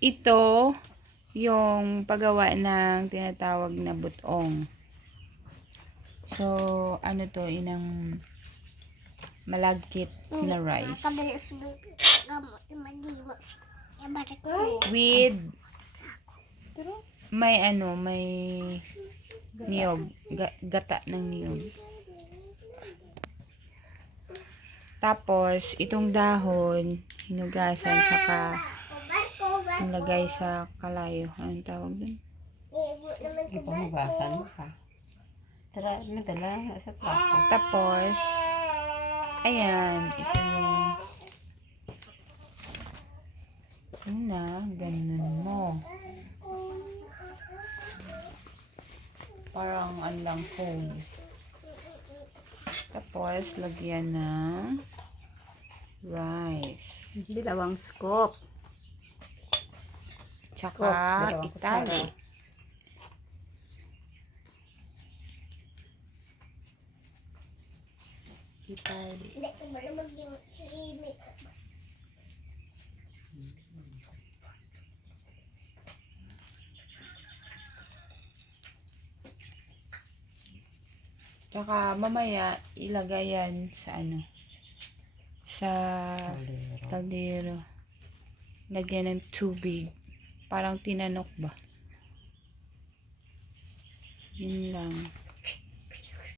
ito yung paggawa ng tinatawag na butong. So, ano to, inang malagkit na rice. With may niyog, gata ng niyog. Tapos, itong dahon, hinugasan, saka nilagay sa kalayo. Anong tawag dun? Ipahugasan mo ka. Madala sa trapo. Tapos, ayan, ito yung ganun mo. Parang lang foam. Tapos, lagyan ng rice. Dalawang scoop. Tsaka itali. Itali. Tsaka mamaya ilagay yan sa sa kaldero. Lagyan ng tubig. Parang tinanok ba? Yun lang.